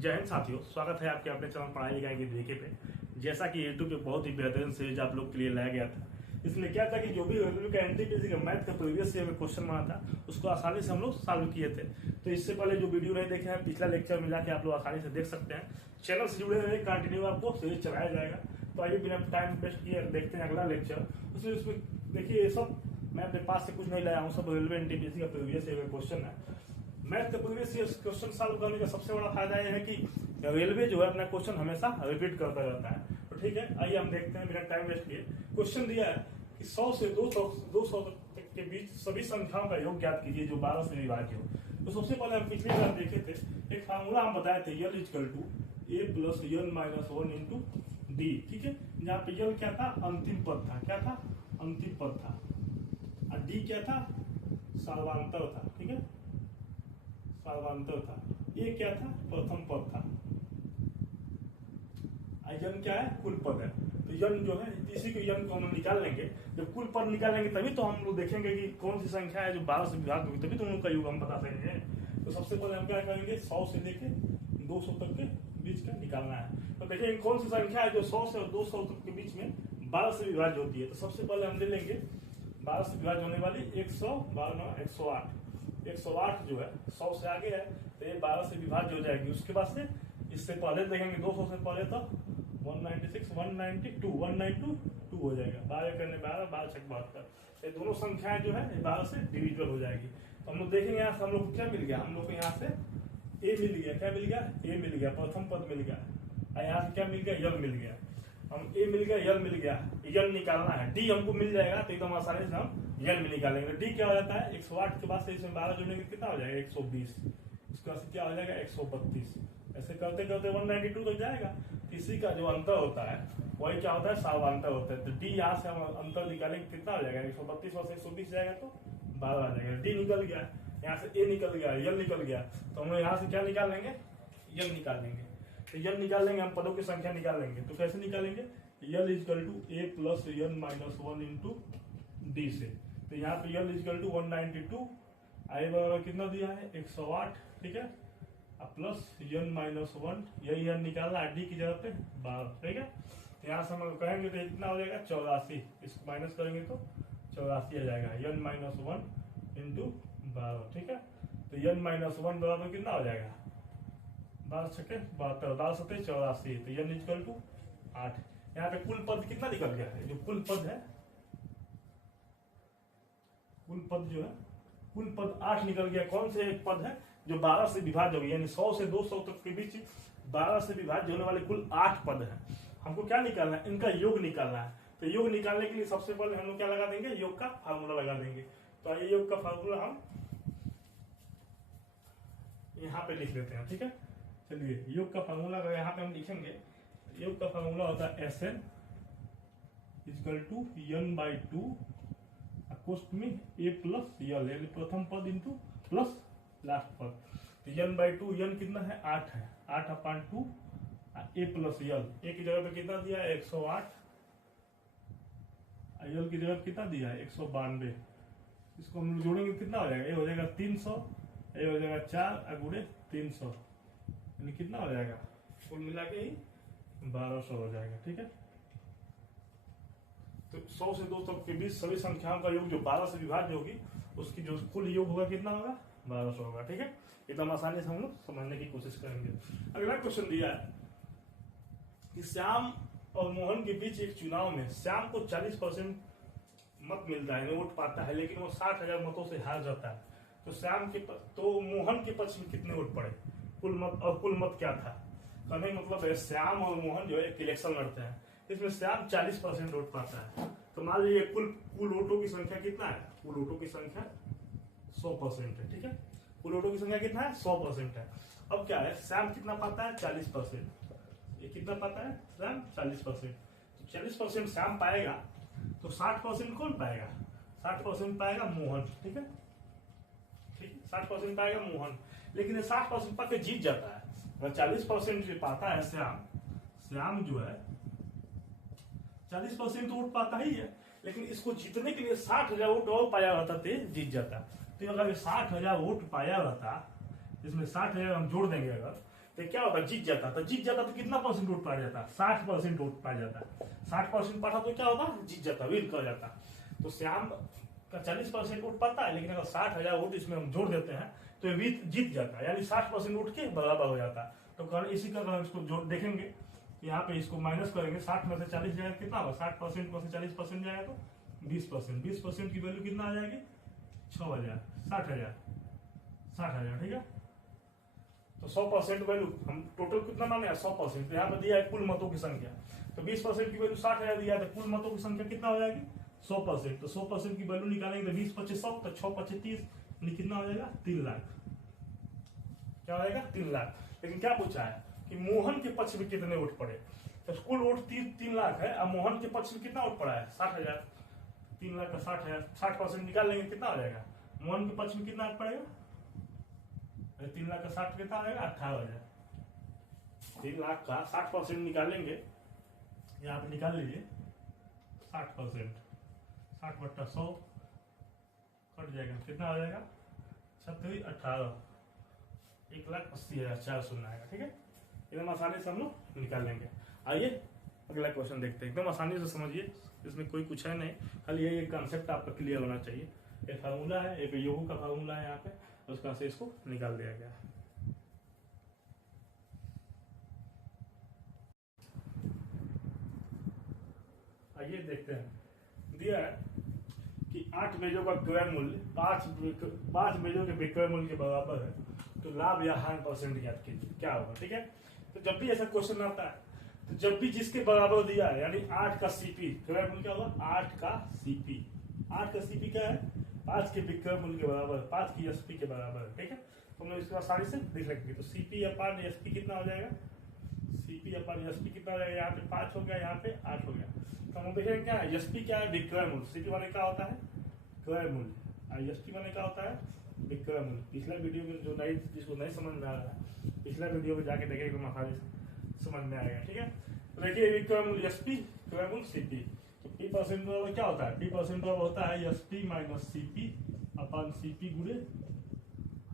जय हिंद साथियों, स्वागत है आपके अपने चैनल पढ़ाई लिखाई के देखे पे। जैसा कि यूट्यूब पे बहुत ही बेहतरीन सीरीज आप लोग के लिए लाया गया था। इसलिए क्या था कि जो भी रेलवे का एनटीपीसी का मैथ का प्रीवियस ईयर में क्वेश्चन बना था उसको आसानी से हम लोग सॉल्व किए थे। तो इससे पहले जो वीडियो नहीं देखे हैं पिछला लेक्चर में जाके आप लोग आसानी से देख सकते हैं। चैनल से जुड़े रहे, कंटिन्यू आपको सीरीज चलाया जाएगा। तो आइए बिना टाइम वेस्ट किए देखते हैं अगला लेक्चर। उसमें देखिए, ये सब मैं अपने पास से कुछ नहीं लाया हूँ, सब रेलवे एनटीपीसी का प्रीवियस ईयर का क्वेश्चन है। मैथ का प्रीवियस ईयर क्वेश्चन सॉल्व करने का सबसे बड़ा फायदा यह है कि रेलवे जो है अपना क्वेश्चन हमेशा रिपीट करता रहता है। तो ठीक है, आइए हम देखते हैं बिना टाइम वेस्ट किए। क्वेश्चन दिया है कि 100 से 200 तक के बीच सभी संख्याओं का योग ज्ञात कीजिए जो 12 से विभाज्य हो। तो सबसे पहले हम पिछली बार देखे थे, एक फार्मूला हम बताए थे, L equal to a plus L minus 1 into D. ठीक है, जहाँ पे यल क्या था, अंतिम पद था। क्या था? अंतिम पद था। और डी क्या था? सर्वांतर था। ठीक है, सर्वांतर था। ये क्या था? प्रथम पद था। यन क्या है? कुल पद है। तो यन जो है, इसी को यन को हम निकाल लेंगे। जब कुल पद निकालेंगे तभी तो हम लोग देखेंगे कि कौन सी संख्या है जो 12 से विभाज्य होगी, तभी तो उनका योग हम बता सकेंगे। तो सबसे पहले हम क्या करेंगे, 100 से लेके 200 तक के बीच का निकालना है। तो देखिए कौन सी संख्या है जो 100 से और 200 तक के बीच में 12 से विभाज्य होती है। तो सबसे पहले हम ले लेंगे 12 से विभाज्य होने वाली 108 जो है 100 से आगे है, तो ये 12 से विभाज्य हो जाएगी। उसके बाद से इससे पहले देखेंगे 200 से पहले तो 196 192 हो जाएगा। 12 करने 12 12 छक 72। ये दोनों संख्याएं जो है 12 से डिविजिबल हो जाएगी। तो हम लोग देखेंगे यहाँ से हम लोग को क्या मिल गया। हम लोग को यहाँ से ए मिल गया। क्या मिल गया? ए मिल गया, प्रथम पद मिल गया। और यहाँ से क्या मिल गया? यल मिल गया। हम ए मिल गया, यल मिल गया, यल निकालना है। डी हमको मिल जाएगा तो एकदम आसानी से हम यल में निकालेंगे। डी क्या हो जाता है? 108 के बाद से इसमें 12 जोड़ने के कितना हो जाएगा? 120। इसके बाद से क्या हो जाएगा? 132। ऐसे करते करते 192 तक जाएगा। इसी का जो अंतर होता है वही क्या होता है? सर्वांतर होता है। तो डी यहाँ से हम अंतर निकालेंगे, कितना हो जाएगा? 132 और 120 जाएगा तो 12 आ जाएगा। डी निकल गया, यहाँ से ए निकल गया, यल निकल गया। तो हम यहाँ से क्या निकाल लेंगे? यल निकाल लेंगे। तो यल निकाल लेंगे, हम पदों की संख्या निकाल लेंगे। तो कैसे निकालेंगे? L equal to A plus L minus 1 into D से। तो यहाँ पे यल इजकल टू 192, आई बराबर कितना दिया है? 108। ठीक है, प्लस यल माइनस 1, यही यल निकालना है डी की जगह पे 12। ठीक है, यहाँ से हम कहेंगे तो कितना हो जाएगा? 84। इसको माइनस करेंगे तो 84 आ जाएगा। यल माइनस 1 इंटू 12। ठीक है, तो यल माइनस 1 बराबर कितना हो जाएगा? 12 छके 72, 12 सत्ते 84। तो यल इक्वल टू 8। यहाँ पे कुल पद कितना निकल गया है? जो कुल पद है, कुल पद जो है, कुल पद 8 निकल गया। कौन से एक पद है जो 12 से विभाज्य होगी, यानी 100 से 200 तक के बीच 12 से विभाज्य होने वाले कुल 8 पद है। हमको क्या निकालना है? इनका योग निकालना है। तो योग निकालने के लिए सबसे पहले हम लोग क्या लगा देंगे? योग का फार्मूला लगा देंगे। तो आइए योग का फार्मूला हम यहाँ पे लिख लेते हैं। ठीक है, चलिए योग का फार्मूला अगर यहाँ पे हम लिखेंगे, योग का फार्मूला होता है Sn equal to n by 2 कोष्ठ में a प्लस यल, यानी प्रथम पद इंटू प्लस लास्ट पद। तो n बाई 2, n कितना है? 8 है। 8 upon 2 a plus L. a की जगह पे कितना दिया है? 108। यल की जगह कितना दिया है? 192। इसको हम लोग जोड़ेंगे कितना हो जाएगा? ये हो जाएगा 300, ये हो जाएगा 4 गुणे 300, यानी कितना हो जाएगा? कुल मिला के ही 1200 हो जाएगा। ठीक है, तो 100 से 200 के बीच सभी संख्याओं का योग जो 12 से विभाज्य होगी उसकी जो कुल योग होगा कितना होगा? 1200 होगा। ठीक है, एकदम आसानी से हम लोग समझने की कोशिश करेंगे। अगला क्वेश्चन दिया है कि श्याम और मोहन के बीच एक चुनाव में श्याम को 40% मत मिलता है, वोट पाता है, लेकिन वो 60,000 मतों से हार जाता है। तो मोहन के पक्ष में कितने वोट पड़े? कुल मत। और कुल मत क्या था? कहने मतलब है श्याम और मोहन जो है एक इलेक्शन लड़ते हैं, इसमें श्याम 40% वोट पाता है। तो मान लीजिए कुल वोटों की संख्या कितना है? कुल वोटों की संख्या 100% है। ठीक है, कुल वोटों की संख्या कितना है? 100% है। अब क्या है, श्याम कितना पाता है? 40%। ये कितना पाता है? श्याम 40%। तो 40% श्याम पाएगा, तो 60% कौन पाएगा? 60% पाएगा मोहन। ठीक है, ठीक, 60% पाएगा मोहन। लेकिन ये 60% पाके जीत जाता है। अगर 40% जो पाता है श्याम जो है 40% तो वोट पाता ही है, लेकिन इसको जीतने के लिए 60,000 वोट और पाया रहता तो जीत जाता। तो अगर 60,000 वोट पाया रहता, इसमें 60,000 हम जोड़ देंगे अगर, तो क्या होता, जीत जाता। तो जीत जाता तो कितना परसेंट वोट पा जाता, 60% वोट पा जाता। 60% पाता तो क्या होता, जीत जाता, विन कर जाता। तो श्याम का 40% वोट पाता है, लेकिन अगर 60,000 वोट इसमें हम जोड़ देते हैं तो ये जीत जाता है, यानी 60% वोट के बराबर हो जाता। तो कारण इसी का हम इसको जोड़ देखेंगे, यहाँ पे इसको माइनस करेंगे, 60 में से 40 जाएगा कितना होगा, 60% में से 40% जाएगा तो 20%। 20% की वैल्यू कितना आ जाएगी, 6,000, 60,000, ठीक है। तो 100% वैल्यू हम टोटल कितना माने, 100%। यहाँ पे दिया है कुल मतों की संख्या, तो 20% की वैल्यू 60,000 दिया है, तो कुल मतों की संख्या कितना हो जाएगी, 100%। तो 100% की वैल्यू निकालेंगे तो 20 25 100, तो 6 25 30, कितना हो जाएगा, 3 लाख। क्या हो जाएगा, 3 लाख। लेकिन क्या पूछा है कि मोहन के पक्ष में कितने वोट पड़े, तो कुल वोट 3 लाख है, अब मोहन के पक्ष में कितना वोट पड़ा है, 60,000। 3 लाख का 60,000, 60% निकाल लेंगे कितना हो जाएगा, मोहन के पक्ष में कितना पड़ेगा, 3 लाख का 60 कितना आ जाएगा, 18,000। 3 लाख का 60% निकालेंगे, यहाँ पे निकाल लीजिए 60%, 60/100 कट जाएगा, कितना आ जाएगा, 36 18, 1,80,400 आएगा, ठीक है। एकदम आसानी से हम लोग निकाल लेंगे। आइए अगला क्वेश्चन देखते हैं, एकदम आसानी से समझिए, इसमें कोई कुछ है नहीं, खाली ये कंसेप्ट आपका क्लियर होना चाहिए। एक फार्मूला है, एक योगू का फार्मूला है यहाँ पे, उसका से इसको निकाल दिया गया है। आइए देखते हैं, दिया है कि 8 मेजों का क्रय मूल्य 5 मेजों के विक्रय मूल्य के बराबर है, तो लाभ या हानि परसेंट ज्ञात कीजिए, क्या होगा, ठीक है। तो जब भी ऐसा क्वेश्चन आता है, तो जब भी जिसके बराबर दिया है, यानी 8 का सीपी, क्रय मूल्य क्या होगा, 8 का सीपी। 8 का सीपी क्या है, 5 के विक्रय मूल्य के बराबर, 5 की एसपी के बराबर है, ठीक है। तो हम लोग इसको आसानी से देख लेंगे। तो सीपी अपन एसपी कितना हो जाएगा, सीपी अपन एसपी कितना हो जाएगा, यहाँ पे 5 हो गया, यहाँ पे 8 हो गया। तो हम देखेंगे क्या है, एसपी क्या है, विक्रय मूल्य। सीपी वाले क्या होता है, क्रय मूल्य, और एसपी वाले क्या होता है, विक्रय मूल्य। पिछला वीडियो में जो नहीं, जिसको नहीं समझ में आ रहा है, पिछला वीडियो में जाके देखेंगे तो आसानी से समझ में आएगा, ठीक है। तो देखिए विक्रय मूल्य एसपी, क्रय मूल्य सीपी। तो पी परसेंट क्या होता है, पी परसेंट होता है एसपी माइनस सीपी अपन सीपी गुणे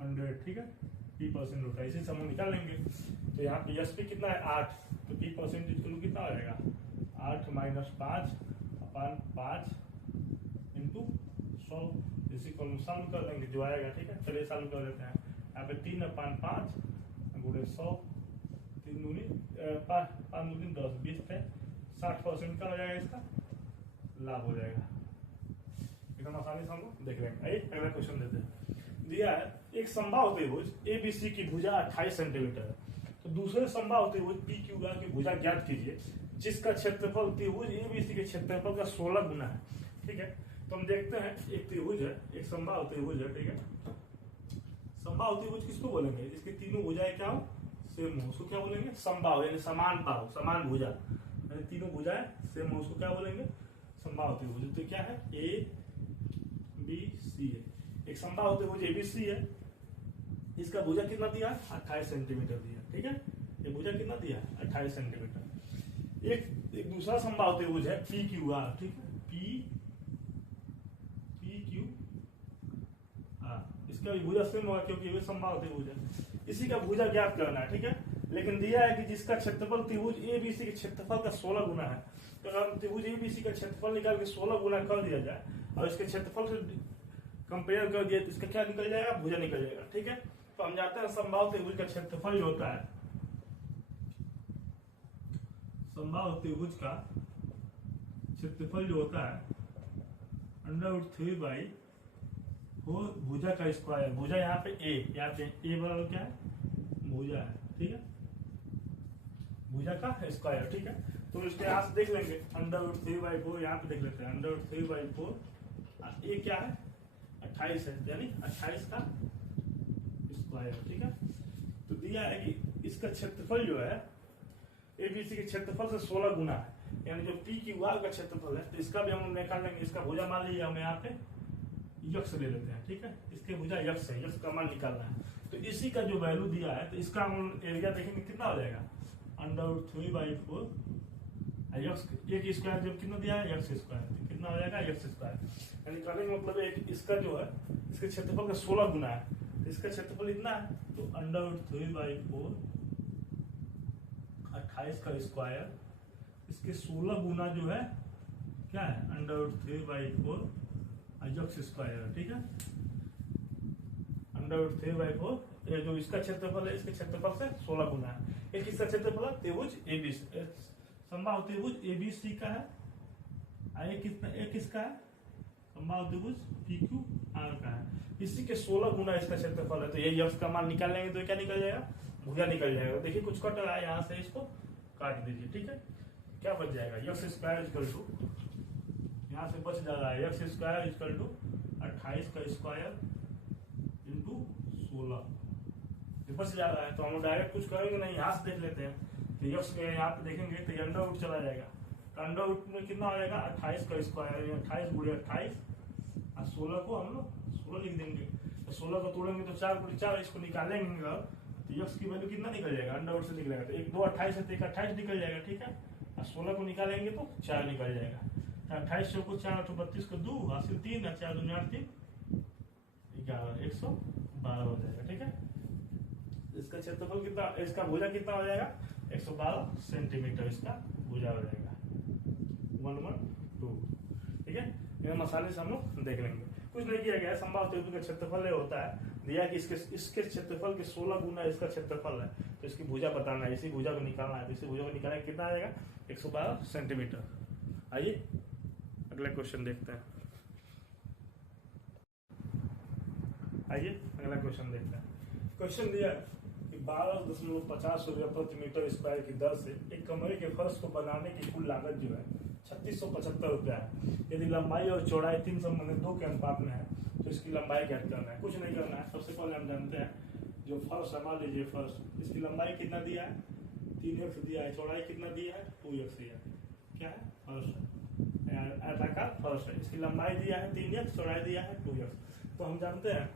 100, ठीक है। पी परसेंट होता है, इसे हम निकाल लेंगे। तो यहाँ पे एसपी कितना है, 8, तो पी परसेंटेज कितना हो जाएगा, 8 माइनस 5 अपन 5 इंटू 100, इसी को हम सॉल्व कर लेंगे जो आएगा, ठीक है। चलिए सॉल्व कर देते हैं। यहाँ पे 3 अपन 5 गुणे 100, 3 दूनी 5 दूनी 10, 20 है, 60% का हो जाएगा, इसका लाभ हो जाएगा। एकदम आसानी से हम लोग देख लेंगे। आइए अगला क्वेश्चन देते हैं। दिया है एक समबाहु त्रिभुज एबीसी की भुजा 28 सेंटीमीटर है, तो दूसरे समबाहु त्रिभुज पीक्यूआर की भुजा ज्ञात कीजिए जिसका क्षेत्रफल त्रिभुज एबीसी के क्षेत्रफल का 16 गुना है, ठीक है। तो हम देखते हैं, एक त्रिभुज है, एक समबाहु त्रिभुज है, ठीक है। समबाहु त्रिभुज किसको बोलेंगे, जिसके तीनों भुजाएं क्या हो, सेम हो, उसको क्या बोलेंगे, समबाहु, यानी समान बाहु, समान भुजा, यानी तीनों भुजाएं सेम हो, उसको क्या बोलेंगे, समबाहु त्रिभुज। तो क्या है, ए बी सी है, एक समबाहु त्रिभुज एबीसी है, इसका भुजा कितना दिया है, 28 सेंटीमीटर दिया, ठीक है। ये भुजा कितना दिया है, 28 सेंटीमीटर। एक दूसरा समबाहु त्रिभुज है पी क्यू आर, ठीक है, पी क्यू आर, इसका भी भुजा सेम होगा क्योंकि ये समबाहु त्रिभुज है। इसी का भुजा ज्ञात करना है, ठीक है। लेकिन दिया है कि जिसका क्षेत्रफल त्रिभुज एबीसी के क्षेत्रफल का 16 गुना है। तो अगर त्रिभुज एबीसी का क्षेत्रफल निकाल के 16 गुना कर दिया जाए और इसके क्षेत्रफल से कंपेयर कर दिया तो इसका क्या निकल जाएगा, भुजा निकल जाएगा, ठीक है। तो हम जानते हैं समबाहु त्रिभुज का क्षेत्रफल जो होता है, समबाहु त्रिभुज का क्षेत्रफल जो होता है √3/4 भुजा का स्क्वायर। भुजा यहाँ पे यहाँ पे ए बराबर क्या है, भुजा है, ठीक है, भुजा का स्क्वायर, ठीक है। तो इसके यहाँ से देख लेंगे √3/4, यहाँ पे देख लेते हैं √3/4, ए क्या है, 28 है, यानी 28 का स्क्वायर, ठीक है। तो दिया है कि इसका क्षेत्रफल जो है एबीसी के क्षेत्रफल से 16 गुना है, यानी जो पी क्यू आर का क्षेत्रफल है, तो इसका भी हम निकाल लेंगे। इसका भुजा मान लीजिए हम यहाँ पे यक्स ले लेते हैं, ठीक है, इसके भुजा यक्स है, यक्स का मान निकालना है। तो इसी का जो वैल्यू दिया है, तो इसका हम एरिया देखेंगे कितना हो जाएगा, √3/4 यक्स, एक स्क्वायर जब कितना दिया है, यक्स स्क्वायर, तो कितना हो जाएगा, यक्स स्क्वायर। यानी कहने का मतलब एक इसका जो है, इसके क्षेत्रफल का 16 गुना है, तो इसका क्षेत्रफल इतना है, तो √3/4 28 का स्क्वायर, इसके 16 गुना जो है क्या है √3/4 यक्स स्क्वायर, ठीक है। √3/4 ये जो इसका क्षेत्रफल है, इसके क्षेत्रफल से 16 गुना है। एक किसका क्षेत्रफल है, त्रिभुज एबीसी, समबाहु त्रिभुज एबीसी का है। एक किसका है, समबाहु त्रिभुज PQR का है। इसी के 16 गुना इसका क्षेत्रफल है। तो ये यक्स का मान निकाल लेंगे तो क्या निकल जाएगा, भुजा निकल जाएगा। देखिए कुछ कट रहा है, यहाँ से इसको काट दीजिए, ठीक है। क्या बच जाएगा, यक्स स्क्वायर इक्वल टू, यहाँ से बच जा रहा है यक्स स्क्वायर इक्वल टू 28 का स्क्वायर इंटू 16, बच जा रहा है। तो हम लोग डायरेक्ट कुछ करेंगे नहीं, यहाँ से देख लेते हैं। तो यक्स में यहाँ पे देखेंगे तो अंडर रूट चला जाएगा। तो अंडर रूट में कितना हो जाएगा, 28 का स्क्वायर, 28 गुणे 28 और 16 को हम लोग 16 लिख देंगे। तो 16 को तोड़ेंगे तो 4 गुणे 4, इसको निकालेंगे तो यक्स की वैल्यू कितना निकल जाएगा, अंडर रूट से निकलेगा। तो 1 2 28 है तो 28 निकल जाएगा, ठीक है। और 16 को निकालेंगे तो 4 निकल जाएगा। तो 28 को 4 8 32 को 2 हासिल 3 और 4 2 8 3 11 112 हो जाएगा, ठीक है। इसका क्षेत्रफल कितना, इसका भुजा कितना हो जाएगा, 112 सेंटीमीटर इसका भुजा हो जाएगा, 112, ठीक है। ये मसाले से हम लोग देख लेंगे। कुछ नहीं किया गया है, समबाहु त्रिभुज का क्षेत्रफल होता है दिया कि इसके क्षेत्रफल के 16 गुना इसका क्षेत्रफल है। तो इसकी भुजा बताना है, इसी भुजा को निकालना है। तो इसी भुजा को निकालने कितना आएगा, 112 सेंटीमीटर। आइए अगला क्वेश्चन देखते हैं। आइए अगला क्वेश्चन देखते हैं। क्वेश्चन दिया कि 12.50 रुपया प्रति मीटर स्क्वायर की दर से एक कमरे के फर्श को बनाने की कुल लागत जो है 3675 रुपया है। यदि लंबाई और चौड़ाई 3 संबंधित 2 के अनुपात में है तो इसकी लंबाई ज्ञात करना है। कुछ नहीं करना है, सबसे पहले हम जानते हैं जो फर्श है, मान लीजिए फर्श, इसकी लंबाई कितना दिया है, 3x दिया है, चौड़ाई कितना दिया है, 2x दिया है। क्या है, फर्श है, आयताकार फर्श है। इसकी लंबाई दिया है 3x, चौड़ाई दिया है 2x। तो हम जानते हैं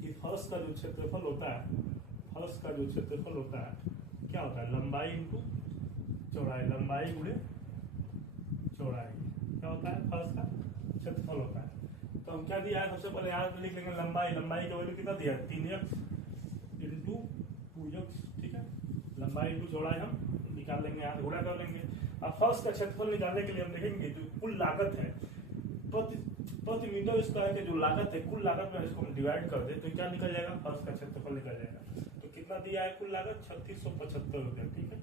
कि फर्श का जो क्षेत्रफल होता है, फर्श का जो क्षेत्रफल होता है क्या होता है, लंबाई इंटू चौड़ाई, लंबाई गुणे चौड़ाई, क्या होता है, फर्श का क्षेत्रफल होता है। तो हम क्या दिया है, सबसे पहले यहाँ पे लिख लेंगे लंबाई, लंबाई का वैल्यू कितना दिया है, 3x इंटू 2x, ठीक है। लंबाई इंटू चौड़ाई हम निकाल लेंगे, यहाँ गुणा कर लेंगे। अब फर्श का क्षेत्रफल निकालने के लिए हम देखेंगे जो कुल लागत है प्रति मीटर स्क्वायर की जो लागत है, कुल लागत में इसको हम डिवाइड कर दे तो क्या निकल जाएगा, फर्श का क्षेत्रफल निकल जाएगा। तो कितना दिया है कुल लागत, 3675 रुपया, ठीक है।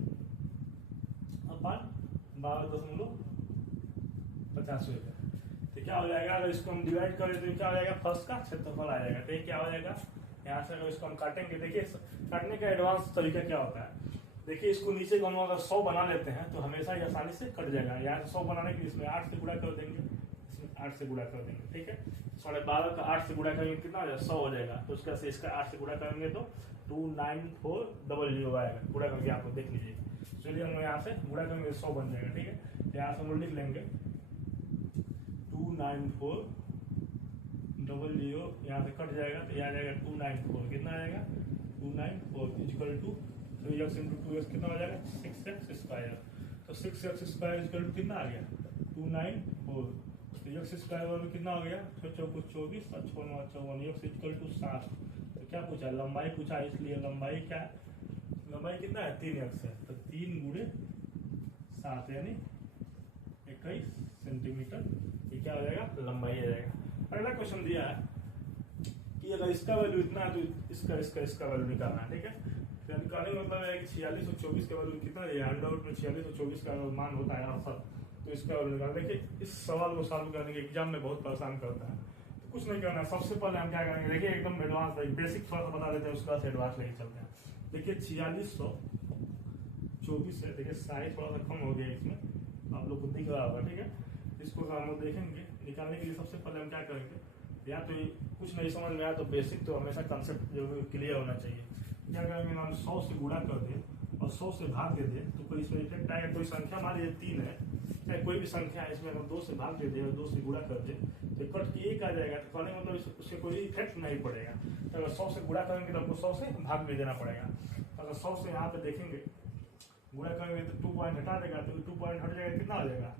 अपन 12.50 रुपया। तो क्या हो जाएगा, अगर इसको हम डिवाइड करें तो क्या हो जाएगा, फर्श का क्षेत्रफल आ जाएगा। तो ये क्या हो जाएगा, यहाँ से अगर इसको हम काटेंगे, देखिए काटने का एडवांस तरीका क्या होता है। देखिए इसको नीचे को हम अगर 100 बना लेते हैं तो हमेशा ये आसानी से कट जाएगा। यहाँ से 100 बनाने के लिए इसमें 8 से गुणा कर देंगे, 8 से गुणा कर देंगे, ठीक है। 12.5 का 8 से गुणा करेंगे कितना हो जाएगा, 100 हो जाएगा। तो उसका से इसका 8 से गुणा करेंगे तो 29400 आएगा। गुणा करके आप लोग देख लीजिए। चलिए हम यहाँ से गुणा करेंगे 100 बन जाएगा, ठीक है। यहाँ से हम लोग लिख लेंगे 29400, यहाँ से कट जाएगा तो यहाँ जाएगा 294, कितना आएगा 294 equal to 3x into 2x कितना हो जाएगा 6x स्क्वायर। तो 6x स्क्वायर इक्वल टू कितना आ गया 294। x स्क्वायर वाला कितना हो गया, 24 24 और 6 9 54, x इक्वल टू 7। तो क्या पूछा, लंबाई पूछा, इसलिए लंबाई क्या है, लंबाई कितना है 3x है। तो 3 गुणे 7 यानी 21 सेंटीमीटर, ये क्या हो जाएगा, लंबाई आ जाएगा। अगला क्वेश्चन दिया है कि अगर इसका वैल्यू इतना है तो इसका वैल्यू निकालना है, ठीक है। तो निकालने का मतलब है कि 46 और 24 का वैल्यू कितना है, अंडर रूट में 46 और 24 का मान होता है औसत। तो इसका वैल्यू निकाल, देखिए इस सवाल को सॉल्व करने के एग्जाम में बहुत परेशान करता है। तो कुछ नहीं करना है, सबसे पहले हम क्या करेंगे, देखिए एकदम एडवांस बेसिक थोड़ा सा बता देते हैं, उसके बाद एडवांस लेके चलते हैं। देखिए 4624 है, देखिए साइज थोड़ा सा कम हो गया इसमें, आप लोग को दिख रहा होगा, ठीक है। इसको हम लोग देखेंगे निकालने के लिए सबसे पहले हम क्या करेंगे, या तो कुछ नहीं समझ में आया तो बेसिक तो हमेशा कंसेप्ट जो क्लियर होना चाहिए। क्या करेंगे, हम 100 से गुणा कर दें और 100 से भाग दे दें तो कोई इसमें इफेक्ट आएगा। कोई संख्या मान लीजिए 3 है, चाहे कोई भी संख्या है, इसमें हम 2 से भाग दे दें और 2 से गुणा कर दें तो कट के 1 आ जाएगा। तो कहने मतलब उससे कोई इफेक्ट नहीं पड़ेगा। तो अगर 100 से गुणा करेंगे तो आपको 100 से भाग भी देना पड़ेगा। अगर 100 से यहाँ पे देखेंगे गुणा करेंगे तो 2 पॉइंट हटा देगा, तो 2 पॉइंट हट जाएगा, कितना हो जाएगा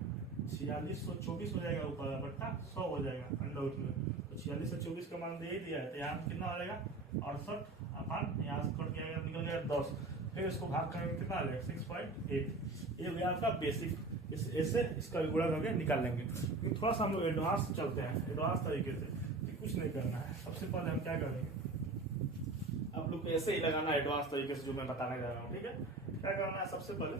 4624 हो जाएगा, ऊपर बट्टा 100 हो जाएगा अंडर रूट में। तो 46 से 24 का मान दे ही दिया है, तो यहाँ कितना हो जाएगा 68 अपन, यहाँ से कट के निकल जाएगा 10। फिर इसको भाग करेंगे कितना आ जाएगा 6.8। ये हो गया आपका बेसिक, इससे इसका गुणा करके निकाल लेंगे। लेकिन थोड़ा सा हम लोग एडवांस चलते हैं, एडवांस तरीके से, कुछ नहीं करना है। सबसे पहले हम क्या करेंगे, आप लोग को ऐसे ही लगाना है एडवांस तरीके से जो मैं बताने जा रहा हूँ, ठीक है। क्या करना है, सबसे पहले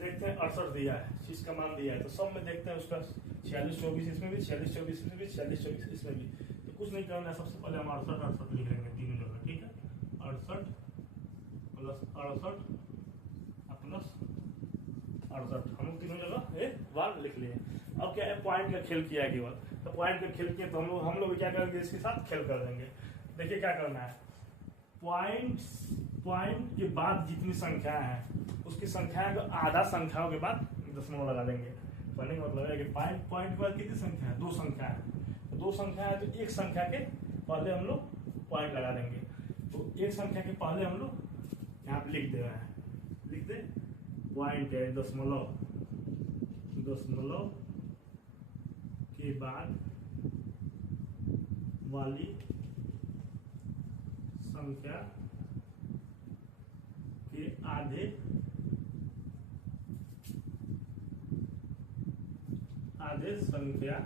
देखते हैं 68 दिया है, चीज का मान दिया है, तो सब में देखते हैं उसका 46 24 इसमें भी, 46 24 इसमें भी, 46 24 इसमें भी। तो कुछ नहीं करना है, सबसे पहले हम 68 लिख लेंगे तीनों जगह, ठीक है। 68 प्लस 68 प्लस 68 हम लोग तीनों जगह एक बार लिख लिए। अब क्या है, पॉइंट का खेल किया है केवल, तो पॉइंट का खेल किया तो हम लोग क्या करेंगे, इसके साथ खेल कर देंगे। देखिए क्या करना है, पॉइंट के बाद जितनी संख्या है उसकी संख्या को आधा संख्याओं के बाद दशमलव लगा देंगे। कहने का मतलब है कि पॉइंट के बाद कितनी संख्या है, 2 संख्या है, तो 2 संख्या है, तो एक संख्या के पहले हम लोग पॉइंट लगा देंगे। तो एक संख्या के पहले हम लोग यहाँ पे लिख दे रहे हैं, लिख दे पॉइंट है दशमलव के बाद वाली संख्या के आधे संख्या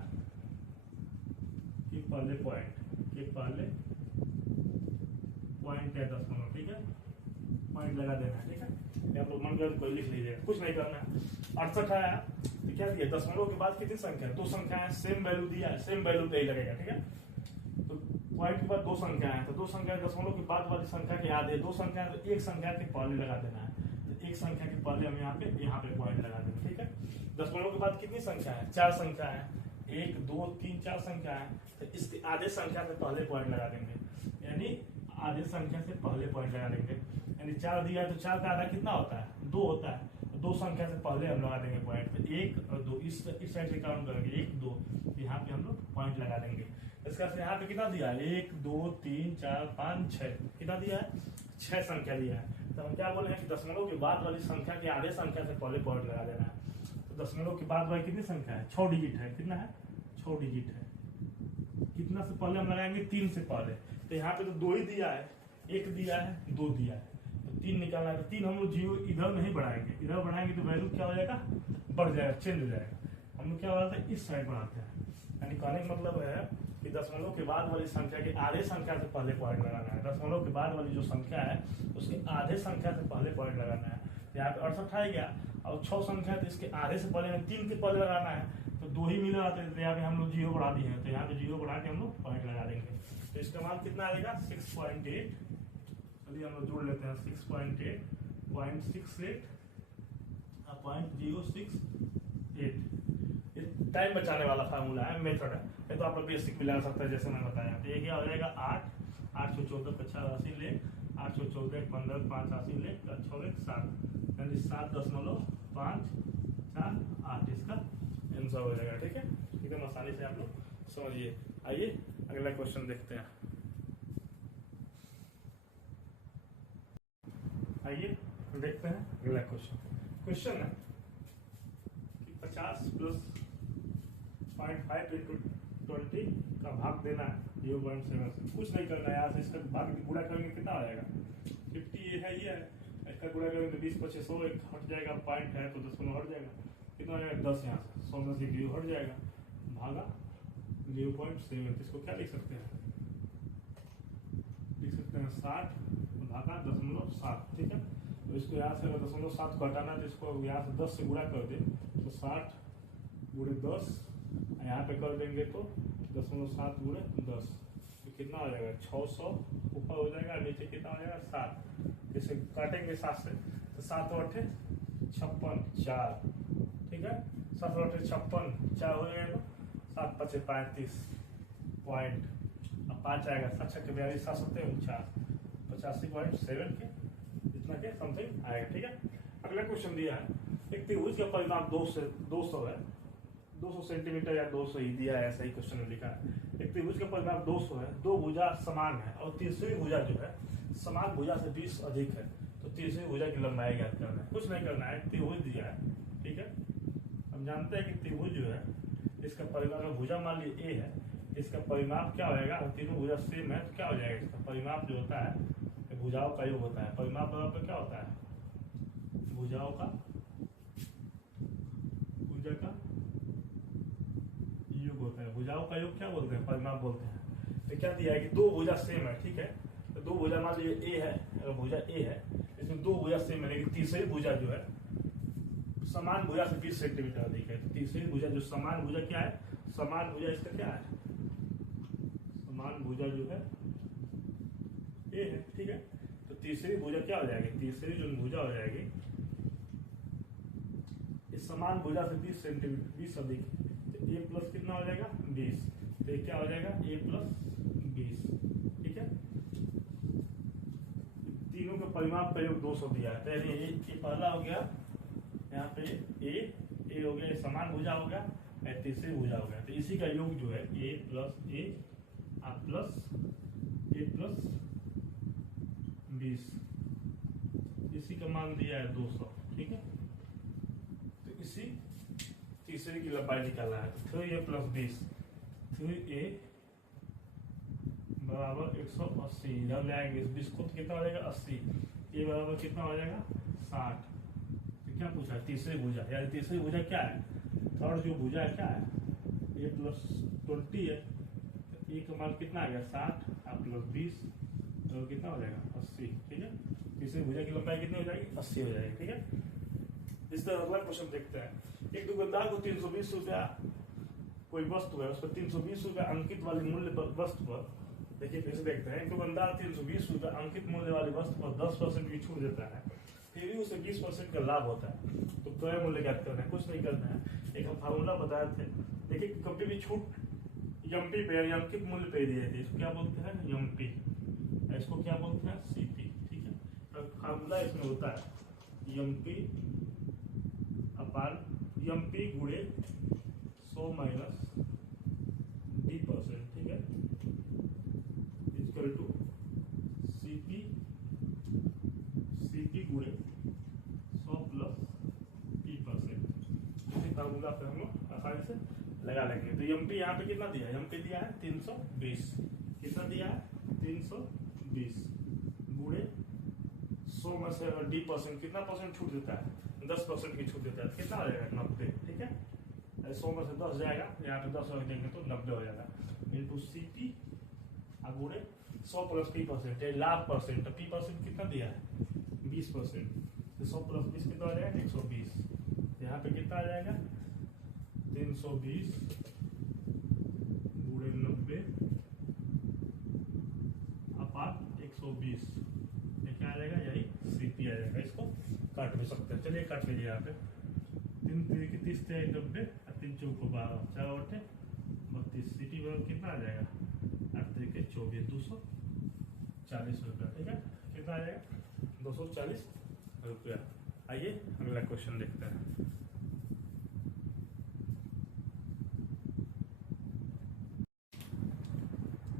के पहले पॉइंट है दशमलव, ठीक है। पॉइंट लगा देना है, ठीक है। आप लोग मन कर कोई लिख लीजिएगा, कुछ नहीं करना है। 68 आया तो क्या दिया, दशमलव के बाद कितनी संख्या है, 2 संख्या है, सेम वैल्यू दिया है, सेम वैल्यू पे ही लगेगा, ठीक है। तो पॉइंट के बाद 2 संख्या है, तो 2 संख्या दशमलव के बाद वाली संख्या के आधे, 2 संख्या है तो एक संख्या के पहले लगा देना है। तो एक संख्या के पहले हम यहाँ पे पॉइंट लगा देंगे, ठीक है। दशमलव के बाद कितनी संख्या है, 4 संख्या है, 1 2 3 4 संख्या है, तो इसके आधे संख्या से पहले पॉइंट लगा देंगे, यानी आधे संख्या से पहले पॉइंट लगा देंगे। यानी 4 दिया है तो 4 का आधा कितना होता है, 2 होता है, तो 2 संख्या से पहले हम लगा देंगे पॉइंट। तो 1 और 2 इस साइड से काउंट करेंगे, 1 2, यहाँ पे हम लोग पॉइंट लगा देंगे। इसका यहाँ पे कितना दिया है, 1 2 3 4 5 6, कितना दिया है, 6 संख्या दिया है। तो हम क्या बोले हैं कि दशमलव के बाद वाली संख्या के आधे संख्या से पहले पॉइंट लगा देना है। तो दशमलव के बाद वाली कितनी संख्या है, 6 डिजिट है, कितना है, 6 डिजिट है। कितना से पहले हम लगाएंगे, 3 से पहले। तो यहाँ पे तो 2 ही दिया है, 1 दिया है, 2 दिया है, तो 3 निकालना है। तो 3 हम लोग जीरो इधर नहीं बढ़ाएंगे, इधर बढ़ाएंगे तो वैल्यू क्या हो जाएगा, बढ़ जाएगा, चेंज हो जाएगा। हम लोग क्या बनाते हैं, इस साइड बढ़ाते हैं। यानी कहने का मतलब है कि दशमलव के बाद वाली संख्या के आधे संख्या से पहले पॉइंट लगाना है। दशमलव के बाद वाली जो संख्या है उसके आधे संख्या से पहले पॉइंट लगाना है। यहाँ पे 68 आ गया, और 6 संख्या है तो इसके आधे से पहले 3 के पहले लगाना है, तो 2 ही मिल रहा था, तो यहाँ पे हम लोग 0 बढ़ा दिए हैं, तो यहाँ पे 0 बढ़ा के हम लोग पॉइंट लगा देंगे। तो इसका मान कितना आएगा, 6.8। चलिए हम लोग जोड़ लेते हैं, 6.8 0.68 0.068। टाइम बचाने वाला फार्मूला है, मेथड है, ये तो आप लोग बेसिक भी लगा सकते हैं जैसे मैं बताया। तो ये क्या हो जाएगा, 8 814 50 80 ले 814 15 5 80 ले 6 7, यानी 7.548 इसका आंसर हो जाएगा, ठीक है। एकदम आसानी से आप लोग समझिए। आइए अगला क्वेश्चन देखते हैं। आइए देखते हैं अगला क्वेश्चन है कि 50 प्लस 0.5 into 20 का भाग देना है 0.7 से। कुछ नहीं करना है, यहाँ से इसका भाग गुणा करेंगे कितना आ जाएगा, 50 ये है, इसका गुणा करेंगे तो 20 25 100 हट जाएगा, पॉइंट है तो 10 हट जाएगा, कितना हो जाएगा 10, यहाँ से 100 में से 0 हट जाएगा, भागा 0.7। इसको क्या लिख सकते हैं, 60 भागा 0.7, ठीक है। तो इसको यहाँ से 0.7 को हटाना है, तो इसको यहाँ से 10 से गुणा कर दे, तो 60 गुणे 10, यहाँ पे कर देंगे तो 0.7 गुणे 10, तो कितना हो जाएगा 600 ऊपर हो जाएगा, नीचे कितना हो जाएगा 7। इसे काटेंगे 7 से, तो 7 और 8 56 4, ठीक है। 7 और 8 56 4 हो जाएगा, 7 5 35 पॉइंट, अब 5 आएगा, 7 6 42 7 7 85.7 के इतना के समथिंग आएगा, ठीक है। अगला क्वेश्चन दिया है, एक त्रिभुज का परिमाप 200 है, 200 सेंटीमीटर या 200 ही दिया है, ऐसा ही क्वेश्चन में लिखा है। एक त्रिभुज का परिमाप 200 है, 2 भुजा समान है और तीसरी भुजा जो है समान भुजा से 20 अधिक है, तो तीसरी भुजा की लंबाई ज्ञात करना है। कुछ नहीं करना है, त्रिभुज दिया है, ठीक है। हम जानते हैं कि त्रिभुज जो है इसका परिमाप, भुजा मान ली ए है, इसका परिमाप क्या होगा, तीनों भुजा सेम है तो क्या हो जाएगा, इसका परिमाप जो होता है भुजाओं का योग होता है, परिमाप बराबर क्या होता है भुजाओं का योग होता है। भुजाओं का योग क्या बोलते हैं, परिमाप बोलते हैं। तो क्या दिया है कि दो भुजा सेम है, ठीक है, तो दो भुजा मान लीजिए ए है, अगर भुजा ए है इसमें दो भुजा सेम है, लेकिन तीसरी भुजा जो है समान भुजा से 20 सेंटीमीटर अधिक है। तो तीसरी भुजा जो समान भुजा क्या है, समान भुजा इसका क्या है, समान भुजा जो है ए है, ठीक है। तो तीसरी भुजा क्या हो जाएगी, तीसरी जो भुजा हो जाएगी इस समान भुजा से 20 सेंटीमीटर 20 अधिक, तो ए प्लस कितना हो जाएगा 20, तो क्या हो जाएगा ए प्लस 20, ठीक है। तीनों का परिमाप का योग 200 दिया है। पहले ये पहला हो गया, यहाँ पे ए हो गया, समान भुजा हो गया, तीसरी भुजा हो गया, तो इसी का योग जो है ए प्लस ए प्लस 20, इसी का मान दिया है 200, ठीक है। तो इसी तीसरे की लंबाई निकालना है, तो 3a प्लस 20, 3a बराबर 180, इधर ले आएंगे इस 20 को तो कितना हो जाएगा 80, ये बराबर कितना हो जाएगा 60। तो क्या पूछा है, तीसरी भुजा, यानी तीसरी भुजा क्या है, थर्ड जो भुजा है क्या है a प्लस 20 है, तो ए का मान कितना आ गया 60 प्लस 20, तो कितना हो जाएगा 80, ठीक है। तीसरी भुजा की लंबाई कितनी हो जाएगी 80 हो जाएगी, ठीक है। इस तरह अगला क्वेश्चन देखते हैं। एक दुकानदार को 320 रुपया कोई वस्तु है, उस पर 320 रुपया अंकित वाली मूल्य वस्तु पर, देखिए फिर से देखते हैं, एक दुकानदार 320 रुपया अंकित मूल्य वाली वस्तु पर 10% की छूट देता है, फिर भी उसे 20% का लाभ होता है, तो क्रय मूल्य ज्ञात करना है। कुछ नहीं करना है, एक हम फार्मूला बताए थे, देखिए कभी भी छूट एमपी पे यानी अंकित मूल्य पे दी जाती है, इसको क्या बोलते हैं एमपी, इसको क्या बोलते हैं सीपी, ठीक है। तो फार्मूला इसमें होता है एमपी अपान एमपी गुणे 100 माइनस D%, ठीक है, इक्वल टू सीपी गुणे 100 प्लस P%। इसी फार्मूला पे हम लोग आसानी से लगा लेंगे। तो एमपी यहाँ पे कितना दिया है, एमपी दिया है 320, कितना दिया है 320 गुणे 100 में से D% कितना परसेंट छूट देता है, 10% की छूट देता है, कितना हो जाएगा 90, ठीक है। 100 में से 10 जाएगा, यहाँ पे 10 रख देंगे तो 90 हो जाएगा, इंटू सीपी गुणे 100 प्लस P%, लाभ परसेंट, तो P% कितना दिया है 20%, तो 100 प्लस 20 कितना हो जाएगा 120, यहाँ पे कितना आ जाएगा 320 गुणे 90 अपान 120, ये क्या आ जाएगा, यही सीपी आ जाएगा। इसको काट भी सकते हैं, चलिए काट लीजिए यहाँ पे, 3 3 30 90 और 3 चौको 12, 4 8 32, सीपी बराबर कितना आ जाएगा 8 3 24, 240 रुपया, ठीक है। कितना आ जाएगा 240 रुपया। आइए अगला क्वेश्चन देखते हैं।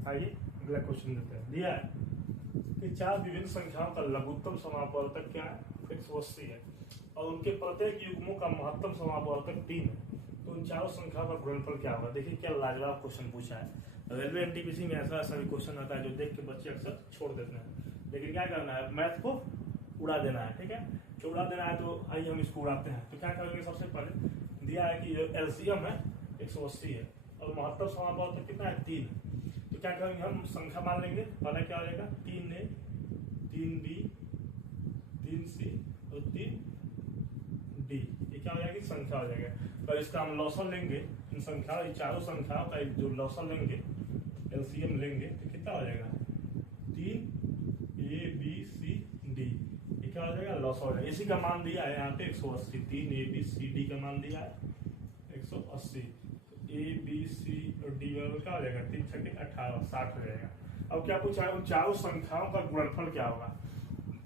आइए अगला क्वेश्चन देते हैं। दिया है कि 4 विभिन्न संख्याओं का लघुत्तम समापवर्तक क्या है 180 है, और उनके प्रत्येक युग्मों का महत्तम समापवर्तक 3 है, तो उन चारों संख्याओं का गुणनफल क्या होगा। देखिए क्या लाजवाब क्वेश्चन पूछा है। रेलवे एनटीपीसी में ऐसा भी क्वेश्चन आता है जो देख के बच्चे अक्सर छोड़ देते हैं, लेकिन क्या करना है, मैथ को उड़ा देना है, ठीक है। तो उड़ा देना है, तो आइए हम इसको उड़ाते हैं। तो क्या करेंगे, सबसे पहले दिया है कि एलसीएम है 180 है और महत्तम समापवर्तक कितना है 3, तो क्या करेंगे, हम संख्या मान लेंगे। पहले क्या हो जाएगा 3A 3B 3C और 3D, ये क्या हो जाएगी संख्या हो जाएगा। तो इसका हम लॉसल लेंगे, इन संख्याओं, इन चारों संख्याओं का जो लॉसल लेंगे, एलसीएम लेंगे, तो कितना हो जाएगा 3ABCD, ये क्या हो जाएगा लॉसल है। इसी का मान दिया है यहाँ पे 180, 3ABCD का मान दिया है 180, A B C और D बराबर क्या हो जाएगा 3 छक्के 18 60 हो जाएगा। अब क्या पूछा है, उन चारों संख्याओं का गुणनफल क्या होगा।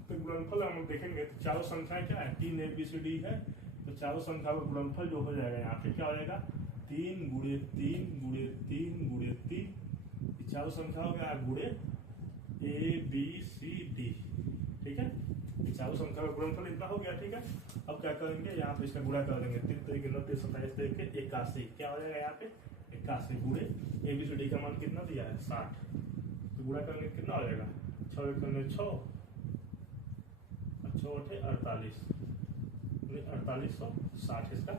तो गुणनफल हम देखेंगे, तो चारों संख्याएं क्या है 3 A B C D है, तो चारों संख्याओं का गुणनफल जो हो जाएगा यहाँ पे क्या हो जाएगा 3 गुणे 3 गुणे 3 गुणे 3, चारों संख्याओं का गुणे A B C D, ठीक है। चारों संख्या का गुणनफल इतना हो गया, ठीक है। अब क्या करेंगे, यहाँ पे इसका गुणा कर देंगे, 3 तरीके 90 27 तरीके 81, क्या हो जाएगा यहाँ पे 81 गुणे ABCD का मान कितना दिया है 60, तो गुणा करने कितना हो जाएगा 6 करने 6 और 6 8 48, 4860 इसका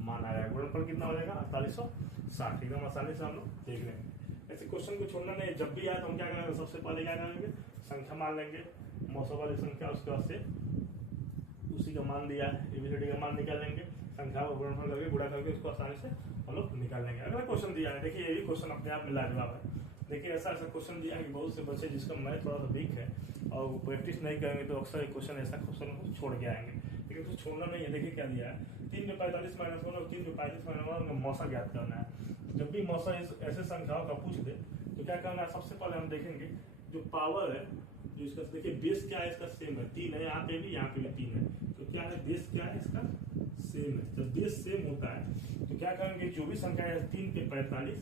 मान आ जाएगा। गुणनफल कितना हो जाएगा 4860, एकदम आसानी से हम लोग देख लेंगे। ऐसे क्वेश्चन को छोड़ना नहीं, जब भी आए तो हम क्या करेंगे, सबसे पहले क्या करेंगे, संख्या मान लेंगे, मौसम वाली संख्या, उसके बाद से उसी का मान दिया है एबीसीडी का मान निकाल लेंगे, संख्या को गुणनफल करके गुणा करके उसको आसानी से हम लोग निकाल लेंगे। अगला क्वेश्चन दिया है, देखिए ये भी क्वेश्चन अपने आप में लाजवाब है। देखिए ऐसा क्वेश्चन दिया है कि बहुत से बच्चे जिसका मैथ थोड़ा सा वीक है और वो प्रैक्टिस नहीं करेंगे तो अक्सर क्वेश्चन ऐसा क्वेश्चन को छोड़ के आएंगे, लेकिन तो छोड़ना नहीं है। देखिए क्या दिया है, 3 में 45 माइनस 1 और 3 में 35 माइनस 1 का मौसा ज्ञात करना है। जब भी मौसा ऐसे संख्याओं का पूछ दे तो क्या करना है, सबसे पहले हम देखेंगे जो पावर है, जो इसका देखिए बेस क्या है, इसका सेम है, 3 है, यहाँ पे भी 3 है, तो क्या है बेस क्या है इसका सेम है। जब बेस सेम होता है तो क्या करेंगे, जो भी संख्या है 3 पे 45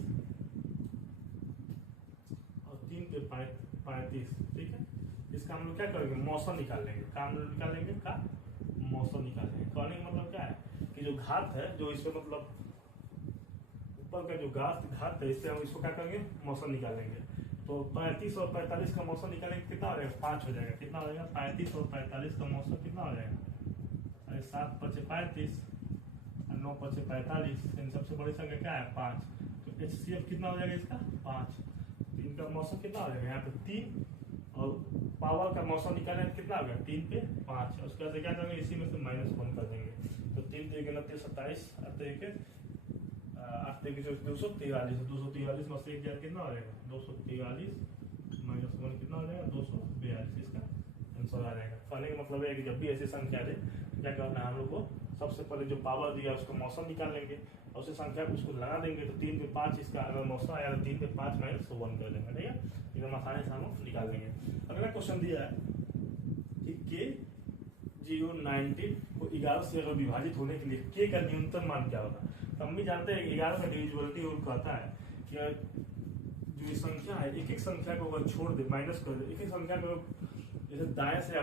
और 3 पे 35, ठीक है, इसका हम लोग क्या करेंगे, मौसम निकाल लेंगे, काम निकालेंगे का मौसम निकालेंगे। कहने का मतलब क्या है कि जो घात है, जो इसमें मतलब ऊपर का जो घात है, इससे हम इसको क्या करेंगे, मौसम निकालेंगे। तो 35 और 45 का मौसम निकालेंगे, कितना हो जाएगा 5 हो जाएगा। कितना हो जाएगा 35 और 45 का मौसम कितना हो जाएगा, 7 पचे 35 और 9 पचे 45, इन सबसे बड़ी संख्या क्या है 5, तो HCF कितना हो जाएगा इसका 5। तो इनका मौसम कितना हो जाएगा, यहाँ पे 3 और पावर का मौसम निकालने कितना हो गया 3 पे 5, उसके बाद क्या करेंगे, इसी में से -1 कर देंगे। तो 3 3 29 27, 8 3 243, 243 में से कितना हो जाएगा 243 -1 कितना हो जाएगा 242, इसका आंसर आ जाएगा। कहने का मतलब है कि जब भी ऐसी संख्या दे क्या करना है, हम लोग को सबसे पहले जो पावर दिया उसका मौसम निकाल लेंगे और उसे संख्या उसको लगा देंगे। तो 3 पे 5 इसका अगर मौसम आया तो 3 पे 5 -1 कर देंगे, ठीक है, एकदम आसानी से हम लोग निकाल लेंगे। अगला क्वेश्चन दिया है कि K090 को 11 से अगर विभाजित होने के लिए K का न्यूनतम मान क्या होगा। तो हम भी जानते हैं 11 का डिविजिबिलिटी रूल कहता है कि जो ये संख्या है, एक एक संख्या को अगर छोड़ दे, माइनस कर दे, एक एक संख्या को जैसे दाएं से या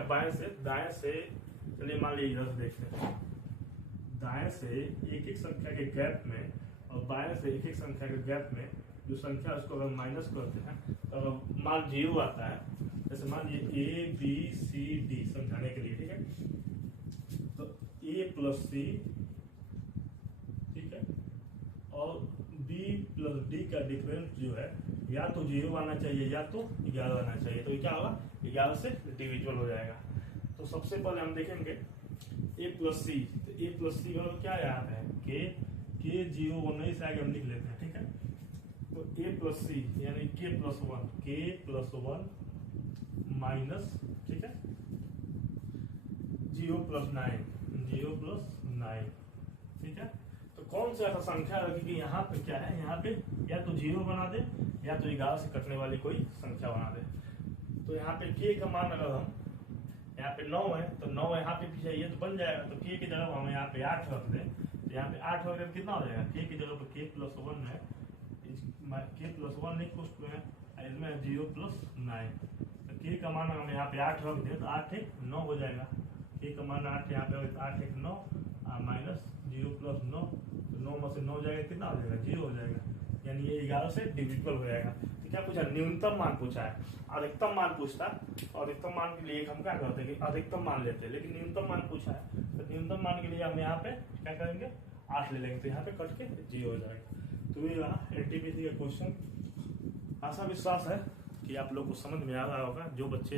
दाएं से चलिए मान लीजिए इधर से देख लें, दाएं से एक एक संख्या के गैप में और बाएं से एक एक संख्या के गैप में जो संख्या उसको अगर माइनस करते हैं तो अगर मान 0 आता है, जैसे मान लीजिए ABCD समझाने के लिए, ठीक है, तो A + C, ठीक है, और B + D का डिफरेंस जो है या तो 0 आना चाहिए या तो 11 आना चाहिए। तो क्या होगा 11 से डिविजिबल हो जाएगा। तो सबसे पहले हम देखेंगे A + C, तो A + C का क्या यहाँ पे है K0 से आगे हम लिख लेते हैं, ठीक है, तो A + C यानी K + 1 माइनस, ठीक है, 0 + 9, ठीक है। तो कौन सा ऐसा संख्या है कि यहाँ पे क्या है, यहाँ पे या तो 0 बना दे या तो 11 से कटने वाली कोई संख्या बना दे। तो यहाँ पे K का मान अगर हम यहाँ पे 9 है तो 9 यहाँ पे भी चाहिए तो बन जाएगा। तो K की जगह हम यहाँ पे 8 रख दें, तो यहाँ पे 8 रख दें कितना हो जाएगा, K की जगह पे K + 1 है, K + 1 नहीं कुछ में है, इसमें 0 + 9, तो K का मान हम यहाँ पे 8 रख दें तो 8 1 9 हो जाएगा। K का मान 8 यहाँ पे 8 1 9 माइनस 0 + 9, तो 9 में से 9 जाएगा कितना हो जाएगा 0 हो जाएगा, यानी ये 11 से डिविजिबल हो जाएगा। तो क्या पूछा, न्यूनतम मान पूछा है, अधिकतम मान पूछता, और अधिकतम मान के लिए हम क्या करते हैं कि अधिकतम मान लेते हैं, लेकिन न्यूनतम मान पूछा है तो न्यूनतम मान के लिए हम यहाँ पे क्या करेंगे 8 ले लेंगे, तो यहाँ पे कट के 0 हो जाएगा। तो ये रहा NTPC का क्वेश्चन। आशा विश्वास है कि आप लोग को समझ में आ रहा होगा। जो बच्चे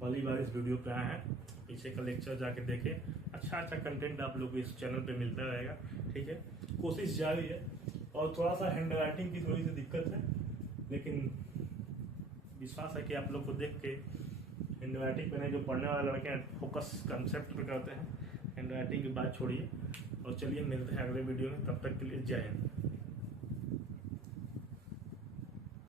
पहली बार इस वीडियो पे आए हैं पीछे का लेक्चर जाके देखें, अच्छा कंटेंट आप लोग को इस चैनल पे मिलता रहेगा, ठीक है। कोशिश जारी है और थोड़ा सा हैंड राइटिंग की थोड़ी सी दिक्कत है, लेकिन विश्वास है कि आप लोग को देख के हैंड राइटिंग पे नहीं, जो पढ़ने वाले लड़के हैं फोकस कंसेप्ट पे करते हैं, हैंड राइटिंग की बात छोड़िए। और चलिए मिलते हैं अगले वीडियो में, तब तक के लिए जय हिंद।